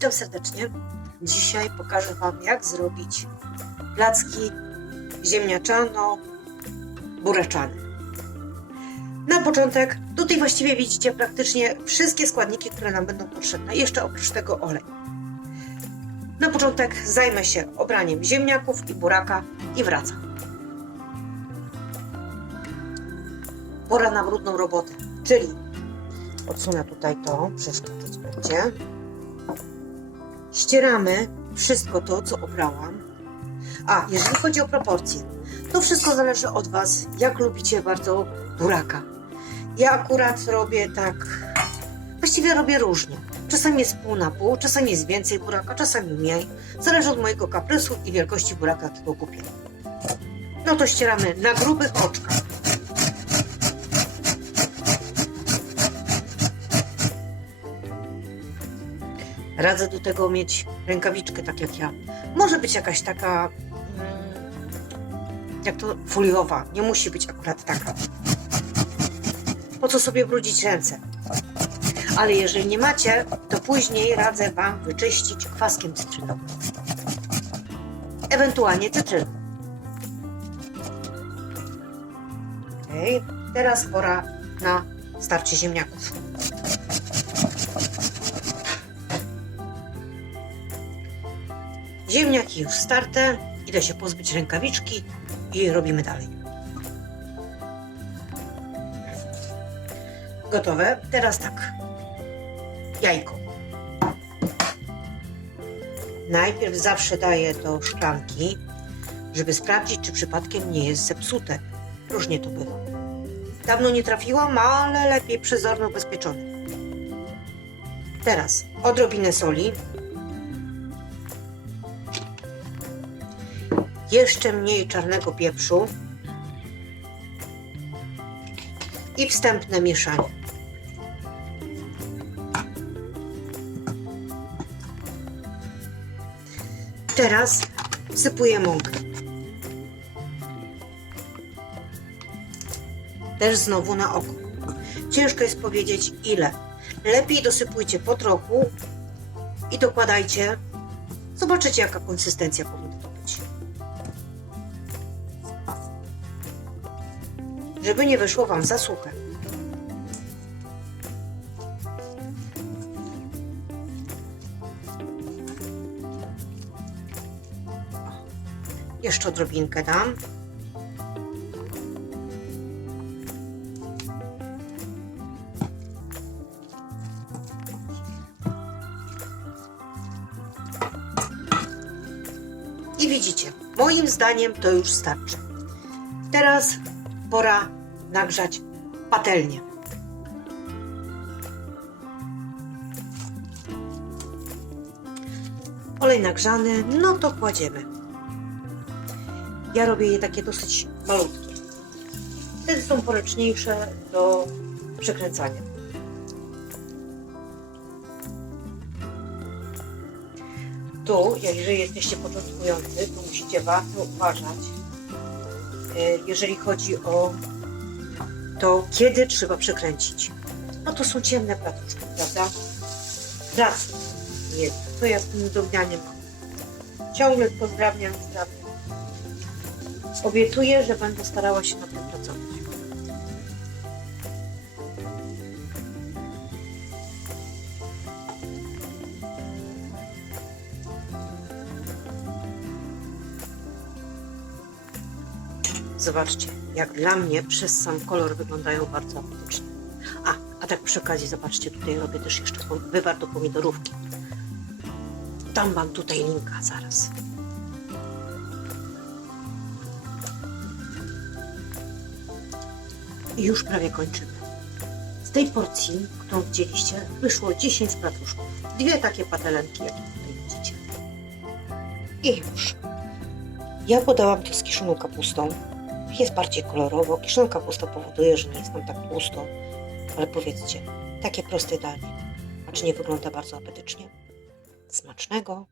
Witam serdecznie. Dzisiaj pokażę Wam, jak zrobić placki ziemniaczano-buraczane. Na początek, tutaj właściwie widzicie praktycznie wszystkie składniki, które nam będą potrzebne, jeszcze oprócz tego olej. Na początek zajmę się obraniem ziemniaków i buraka i wracam. Pora na brudną robotę, czyli odsunę tutaj to, przeszkodzić będzie. Ścieramy wszystko to, co obrałam. A, jeżeli chodzi o proporcje, to wszystko zależy od Was, jak lubicie bardzo buraka. Ja akurat robię tak, właściwie robię różnie. Czasami jest pół na pół, czasami jest więcej buraka, czasami mniej. Zależy od mojego kaprysu i wielkości buraka, jakiego kupię. No to ścieramy na grubych oczkach. Radzę do tego mieć rękawiczkę, tak jak ja. Może być jakaś taka, mm, jak to, foliowa. Nie musi być akurat taka. Po co sobie brudzić ręce? Ale jeżeli nie macie, to później radzę Wam wyczyścić kwaskiem cytrynowym. Ewentualnie cytryną. Okej, teraz pora na starcie ziemniaków. Ziemniaki już starte. Idę się pozbyć rękawiczki i robimy dalej. Gotowe. Teraz tak. Jajko. Najpierw zawsze daję do szklanki, żeby sprawdzić, czy przypadkiem nie jest zepsute. Różnie to bywa. Dawno nie trafiłam, ale lepiej przezorny, ubezpieczony. Teraz odrobinę soli, jeszcze mniej czarnego pieprzu i wstępne mieszanie. Teraz wsypuję mąkę. Też znowu na oko. Ciężko jest powiedzieć ile. Lepiej dosypujcie po trochu i dokładajcie. Zobaczycie jaka konsystencja powinna być. Żeby nie wyszło Wam za suche. Jeszcze odrobinkę dam. I widzicie, moim zdaniem to już starczy. Teraz pora nagrzać patelnię. Olej nagrzany, no to kładziemy. Ja robię je takie dosyć malutkie. Wtedy są poręczniejsze do przekręcania. Tu, jeżeli jesteście początkujący, to musicie bardzo uważać, e, jeżeli chodzi o to kiedy trzeba przekręcić. No to są ciemne placuszki, prawda? Raz, nie, to ja z tym drobnianiem ciągle pozdrawiam, pozdrawiam. Obiecuję, że będę starała się nad tym pracować. Zobaczcie, jak dla mnie przez sam kolor wyglądają bardzo apetycznie. A, a tak przy okazji, zobaczcie, tutaj robię też jeszcze wywar do pomidorówki. Dam Wam tutaj linka zaraz. I już prawie kończymy. Z tej porcji, którą widzieliście, wyszło 10 platuszków. Dwie takie patelenki, jakie tutaj widzicie. I już. Ja podałam to z kiszoną kapustą. Jest bardziej kolorowo. Kiszona kapusta powoduje, że nie jest nam tak tłusto. Ale powiedzcie, takie proste danie. A czy nie wygląda bardzo apetycznie? Smacznego!